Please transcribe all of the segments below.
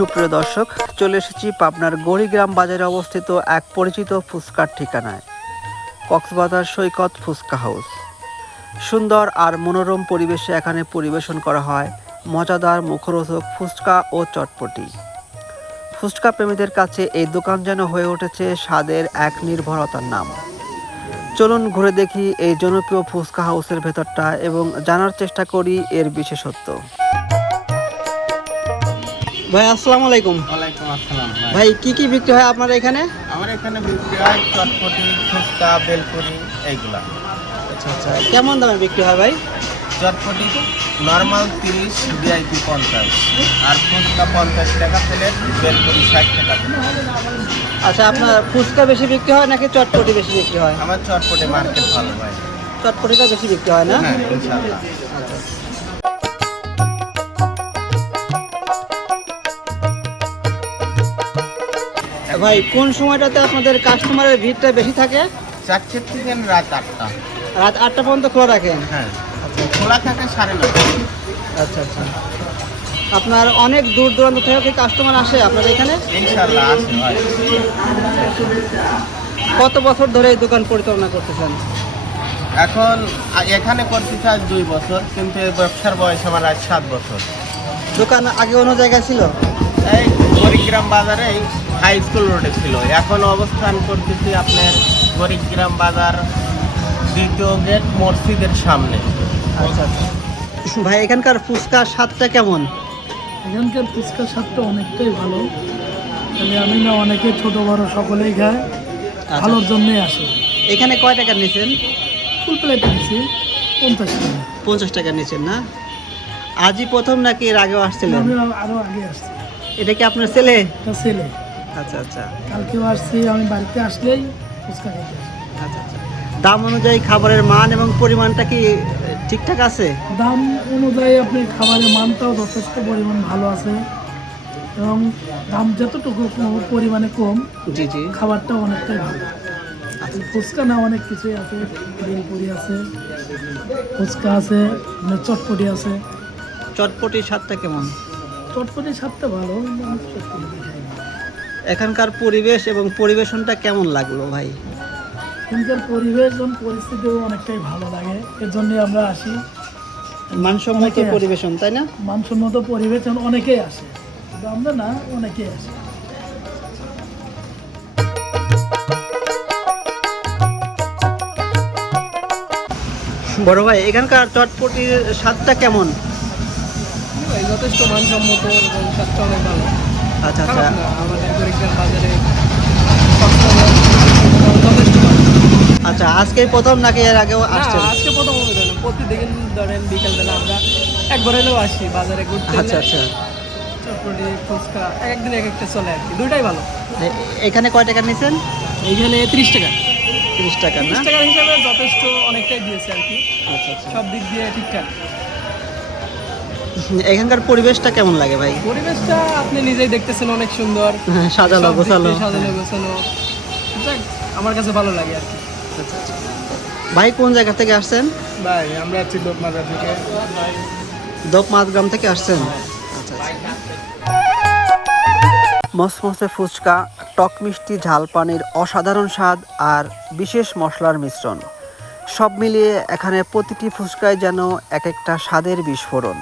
সুপ্রিয় দর্শক, চলে এসেছি পাবনার গড়িগ্রাম বাজারে অবস্থিত এক পরিচিত ফুচকার ঠিকানায়, কক্সবাজার সৈকত ফুচকা হাউস। সুন্দর আর মনোরম পরিবেশে এখানে পরিবেশন করা হয় মজাদার মুখরোচক ফুচকা ও চটপটি। ফুচকা প্রেমীদের কাছে এই দোকান যেন হয়ে উঠেছে স্বাদের এক নির্ভরতার নাম। চলুন ঘুরে দেখি এই জনপ্রিয় ফুচকা হাউসের ভেতরটা এবং জানার চেষ্টা করি এর বিশেষত্ব। ভাই আসসালামু আলাইকুম। ওয়ালাইকুম আসসালাম ভাই কি কি বিক্রি হয় আপনার এখানে? আমার এখানে বিক্রি হয় চটপটি, ফুচকা, বেলপুরি এইগুলা। আচ্ছা আচ্ছা, কেমন দামে বিক্রি হয় ভাই? চটপটি নর্মাল 30, ভিআইপি 50 আর ফুচকা 50 টাকা প্লেট, বেলপুরি 60 টাকা প্লেট। আচ্ছা, আপনার ফুচকা বেশি বিক্রি হয় নাকি চটপটি বেশি বিক্রি হয়? আমার চটপটি মার্কেট ভালো ভাই। চটপটিটা বেশি বিক্রি হয় না? হ্যাঁ ইনশাআল্লাহ। আচ্ছা। ভাই কোন সময়টাতে আপনাদের কাস্টমারের ভিড়টা বেশি থাকে? 4টে থেকে রাত 8টা। রাত 8টা পর্যন্ত খোলা রাখেন? হ্যাঁ খোলা থাকে 9:30। আচ্ছা আচ্ছা। আপনার অনেক দূর দূরান্ত থেকে কি কাস্টমার আসে আপনার এখানে? ইনশাআল্লাহ আসে ভাই। কত বছর ধরে এই দোকান পরিচালনা করতেছেন? এখন এখানে করতেছি আজ 2 বছর, কিন্তু এই ব্যবসার বয়স আমার আজ 7 বছর। দোকান আগে অন্য জায়গায় ছিল? এই গড়িগ্রাম বাজারে হাই স্কুল রোডে ছিল, এখন অবস্থান করতেছি আপনার গড়িগ্রাম বাজার 2য় গেট মসজিদের সামনে। আচ্ছা আচ্ছা। ভাই এখানকার ফুচকার স্বাদটা কেমন? এখানকার ফুচকার স্বাদটা অনেকটাই ভালো। তাহলে আমি না, অনেকে ছোট বড় সকলেই খায়, ভালোর জন্যই আসে। এখানে কয় টাকা নিয়েছেন? ফুল প্লেট দিচ্ছি 50 টাকা। 50 টাকা নিয়েছেন না? আজই প্রথম নাকি এর আগেও আসছিলেন? আমি আরও আগে আসছি। এটা কি আপনার ছেলে? এটা ছেলে। আচ্ছা আচ্ছা কালকেও আসছি, আমি বাড়িতে আসলেই ফুচকা খেতে আসি। আচ্ছা আচ্ছা। দাম অনুযায়ী খাবারের মান এবং পরিমাণটা কি ঠিকঠাক আছে? দাম অনুযায়ী আপনি খাবারের মানটাও যথেষ্ট পরিমাণ ভালো আছে, এবং দাম যতটুকু পরিমাণে কম, জি জি। খাবারটাও অনেকটাই ভালো। ফুচকা না, অনেক কিছুই আছে। বেলপুরি আছে, ফুচকা আছে, আপনার চটপটি আছে। চটপটির স্বাদটা কেমন? চটপটির স্বাদটা ভালো, কিন্তু আমি চটপটি খাই না। এখানকার পরিবেশ এবং পরিবেশনটা কেমন লাগলো ভাই? এখানকার পরিবেশ এবং পরিস্থিতিও অনেকটাই ভালো লাগে, এর জন্যই আমরা আসি। মানসম্মত অনেকেই আসে। পরিবেশন, তাই না? মানসম্মত পরিবেশ, এবং অনেকেই আসে, শুধু আমরা না, অনেকেই আসে। বড় ভাই এখানকার চটপটির স্বাদটা কেমন? যথেষ্ট মানসম্মত এবং স্বাস্থ্য অনেক ভালো। আচ্ছা আচ্ছা। আমাদের গড়িগ্রাম বাজারে যথেষ্ট ভালো। আচ্ছা, আজকে প্রথম নাকি এর আগেও আসছেন? আজকে প্রথম হবে না, প্রতিদিন ধরেন বিকেলবেলা আমরা একবার এলেও আসি বাজারে ঘুরতে। আচ্ছা আচ্ছা। চটপটি, ফুচকা একদিন এক একটা চলে আর কি, দুইটাই ভালো। এখানে কয় টাকা নিয়েছেন? এইখানে 30 টাকা। 30 টাকা না? 30 টাকার হিসাবে যথেষ্ট অনেকটাই দিয়েছে আর কি, আচ্ছা আচ্ছা। সব দিক দিয়ে ঠিকঠাক। এখানকার পরিবেশটা কেমন লাগে ভাই? পরিবেশটা আপনি নিজেই দেখতেছেন, অনেক সুন্দর, সাজানো সব দিক গোছালো। দিয়ে সাজানো গোছানো। যাক, আমার কাছে ভালো লাগে আর কি। আচ্ছা আচ্ছা। ভাই কোন জায়গা থেকে আসছেন? ভাই আমরা আছি লোকমারা থেকে। দোপমাতগ্রাম থেকে আসছেন? আচ্ছা আচ্ছা। মসমসে ফুচকা, টক মিষ্টি ঝাল পানির অসাধারণ স্বাদ আর বিশেষ মশলার মিশ্রণ, সব মিলিয়ে এখানে প্রতিটি ফুচকায় যেন এক একটা স্বাদের বিস্ফোরণ।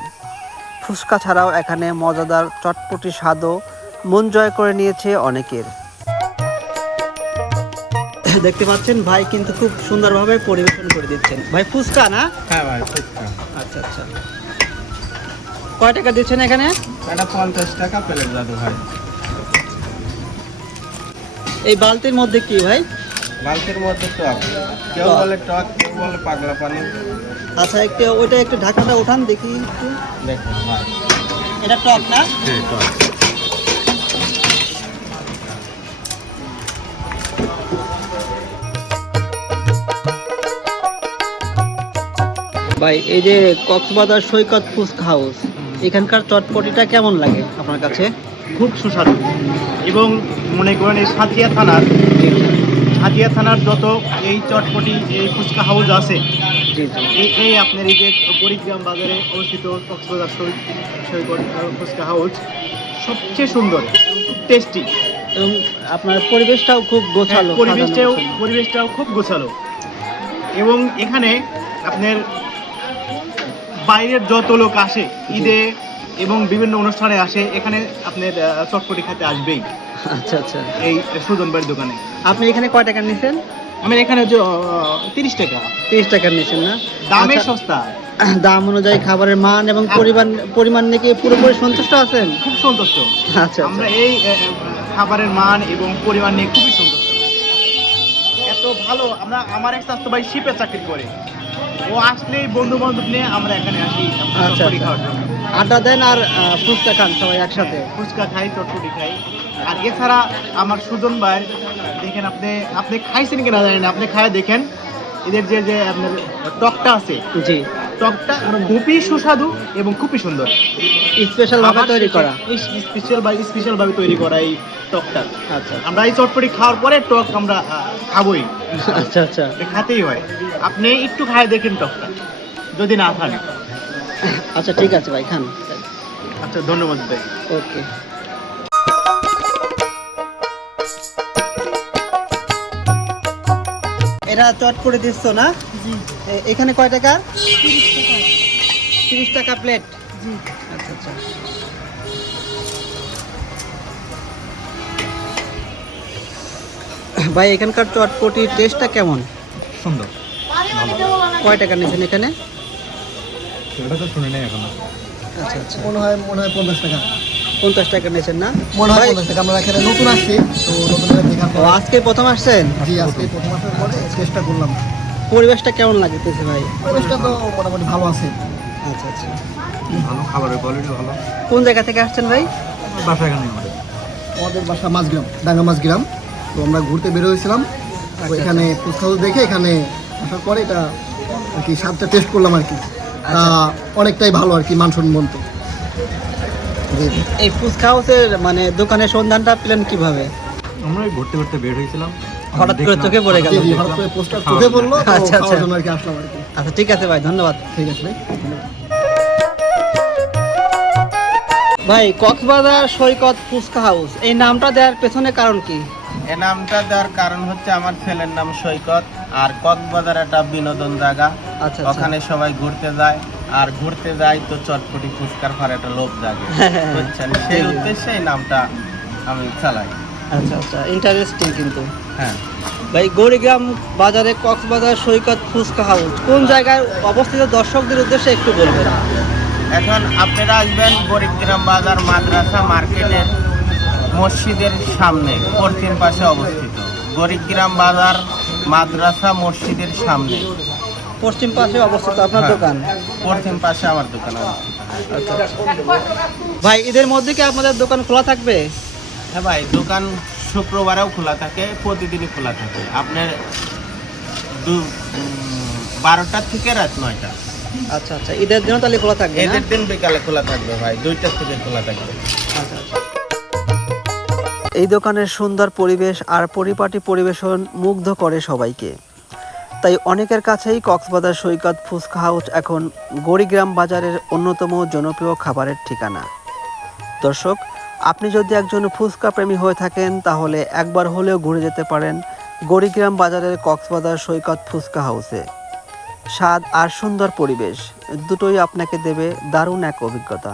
ফুচকা ছাড়াও এখানে মজাদার চটপটি স্বাদও মন জয় করে নিয়েছে অনেকের। দেখতে পাচ্ছেন ভাই কিন্তু খুব সুন্দরভাবে পরিবেশন করে দিচ্ছেন। ভাই ফুচকা না? হ্যাঁ ভাই ফুচকা। আচ্ছা আচ্ছা। কয় টাকা দিচ্ছেন এখানে? এটা 50 টাকা প্লেট দাদু ভাই। এই বালতির মধ্যে কি ভাই? বালতির মধ্যে টক, কেউ বলে টক, কেউ বলে পাগলা পানি। আচ্ছা, একটু ওইটা একটু ঢাকাটা ওঠান দেখি একটু। দেখুন ভাই, এটা টক না? হ্যাঁ টক। ভাই এই যে কক্সবাজার সৈকত ফুচকা হাউস, এখানকার চটপটিটা কেমন লাগে আপনার কাছে? খুব সুস্বাদু, এবং মনে করেন এই সাথিয়া থানার যত এই চটপটি এই ফুচকা হাউস আছে, জি জি। এই আপনার এই যে গড়িগ্রাম বাজারে অবস্থিত কক্সবাজার সৈকত ফুচকা হাউস, সবচেয়ে সুন্দর, টেস্টি। এবং আপনার পরিবেশটাও খুব গোছালো, পরিবেশটাও খুব গোছালো। এবং এখানে আপনার বাইরের যত লোক আসে ঈদে এবং বিভিন্ন অনুষ্ঠানে আসে, এখানে আপনার চটপটি খেতে আসবেই আচ্ছা আচ্ছা। এই সুজন ভাইয়ের দোকানে। আপনি এখানে কয় টাকা নিছেন? আমি এখানে যে 30 টাকা 30 টাকা নিছেন না? দামে আচ্ছা, সস্তা, দাম অনুযায়ী খাবারের মান এবং পরিমাণ নাকি পুরোপুরি সন্তুষ্ট আছেন? খুব সন্তুষ্ট। আচ্ছা আমরা আচ্ছা। এই খাবারের মান এবং পরিমাণ নিয়ে খুবই সন্তুষ্ট। এত ভালো। আমার এক স্বাস্থ্য ভাই শিপে চাকরি করে, ও আসলেই বন্ধু বান্ধব নিয়ে আমরা এখানে আসি আচ্ছা, চটপটি আচ্ছা। খাওয়ার জন্য। আড্ডা দেন আর ফুচকা খান সবাই একসাথে। ফুচকা খাই, চটপটি খাই। আর এছাড়া আমার সুজন ভাই দেখেন, আপনি খাইছেন কিনা জানি না, আপনি খায় দেখেন এদের যে আপনার টকটা আছে, জি, টকটা খুবই সুস্বাদু এবং খুবই সুন্দর। স্পেশাল ভাবে তৈরি করা। স্পেশাল ভাবে তৈরি করা এই টকটা। আচ্ছা আমরা এই চটপটি খাওয়ার পরে টক আমরা খাবোই, আচ্ছা আচ্ছা। এটা খাতেই হয়। আপনি একটু খায় দেখেন টকটা, যদি না খান। আচ্ছা ঠিক আছে ভাই, খান। আচ্ছা, ধন্যবাদ ভাই। ওকে। এরা চট করে দিচ্ছ না? জি, এখানে কয় টাকা? 30 টাকা। 30 টাকা প্লেট। জি, আচ্ছা আচ্ছা। ভাই এখানকার চটপটির টেস্টটা কেমন? সুন্দর। কয় টাকা নিয়েছেন এখানে? সেটা তো শুনে নেই এখনো। আচ্ছা আচ্ছা। মনে হয় 50 টাকা। 50 টাকা নিয়েছেন না? মনে হয় ভাই, 50 টাকা। আমরা এখানে নতুন আসছি, তো নতুন করে দেখার ও পর আজকে প্রথম আসছেন? জি আজকে প্রথম আসার পরে চেষ্টা করলাম। পরিবেশটা কেমন লাগতেছে ভাই? পরিবেশটা তো মোটামুটি ভালো আছে। আচ্ছা আচ্ছা। ভালো, খাবারের কোয়ালিটি ভালো। কোন জায়গা থেকে আসছেন ভাই? বাসা এখানে আমাদের। আমাদের বাসা মাঝগ্রাম, ডাঙ্গা মাঝগ্রাম। তো আমরা ঘুরতে বের হয়েছিলাম, তো এখানে ফুচকা হাউস দেখে এখানে আসার পরে এটা আর কি স্বাদটা টেস্ট করলাম আর কি। অনেকটাই ভালো আর কি, মানসম্মত। জি জি। এই ফুচকা হাউসের মানে দোকানের সন্ধানটা পেলেন কিভাবে? আমরা ঘুরতে ঘুরতে বের হয়েছিলাম, হঠাৎ করে চোখে পড়ে গেল? জি জি, হঠাৎ করে পোস্টার চোখে পড়লো, তো আচ্ছা, আচ্ছা। খাওয়ার জন্য আর কি আসলাম আর কি। আচ্ছা ঠিক আছে ভাই, ধন্যবাদ। ঠিক আছে ভাই। ভাই কক্সবাজার সৈকত ফুচকা হাউস এই নামটা দেওয়ার পেছনে কারণ কি? এ নামটা দেওয়ার কারণ হচ্ছে আমার ছেলের নাম সৈকত, আর কক্সবাজার একটা বিনোদন জায়গা। আচ্ছা ওখানে সবাই ঘুরতে যায়, আর ঘুরতে যায় তো চটপটি ফুচকার পর একটা লোভ জাগে, বুঝছেন? সেই উদ্দেশ্যে এই নামটা আমি চালাই। আচ্ছা আচ্ছা, ইন্টারেস্টিং কিন্তু। হ্যাঁ, ভাই গৌরীগ্রাম বাজারে কক্সবাজার সৈকত ফুচকা হাউস কোন জায়গায় অবস্থিত দর্শকদের উদ্দেশ্যে একটু বলবেন। এখন আপনারা আসবেন গরিবগ্রাম বাজার মাদ্রাসা মার্কেটের মসজিদের সামনে, পশ্চিম পাশে অবস্থিত। গরিবগ্রাম বাজার মাদ্রাসা মসজিদের সামনে পশ্চিম পাশে অবস্থিত আপনার হ্যাঁ, দোকান? পশ্চিম পাশে আমার দোকান অবস্থিত। আচ্ছা আচ্ছা। ভাই ঈদের মধ্যে কি আপনাদের দোকান খোলা থাকবে? হ্যাঁ ভাই, দোকান শুক্রবারেও খোলা থাকে, প্রতিদিনই খোলা থাকে। আপনার 12টা থেকে রাত 9টা। আচ্ছা আচ্ছা, ঈদের দিনও তাহলে খোলা থাকবে না? এদের দিন বিকালে খোলা থাকবে ভাই, 2টা থেকে খোলা থাকবে। আচ্ছা আচ্ছা। এই দোকানের সুন্দর পরিবেশ আর পরিপাটি পরিবেশন মুগ্ধ করে সবাইকে। তাই অনেকের কাছেই কক্সবাজার সৈকত ফুচকা হাউস এখন গৌরীগ্রাম বাজারের অন্যতম জনপ্রিয় খাবারের ঠিকানা। দর্শক, আপনি যদি একজন ফুচকা প্রেমী হয়ে থাকেন তাহলে একবার হলেও ঘুরে যেতে পারেন গৌরীগ্রাম বাজারের কক্সবাজার সৈকত ফুচকা হাউসে। স্বাদ আর সুন্দর পরিবেশ দুটোই আপনাকে দেবে দারুণ এক অভিজ্ঞতা।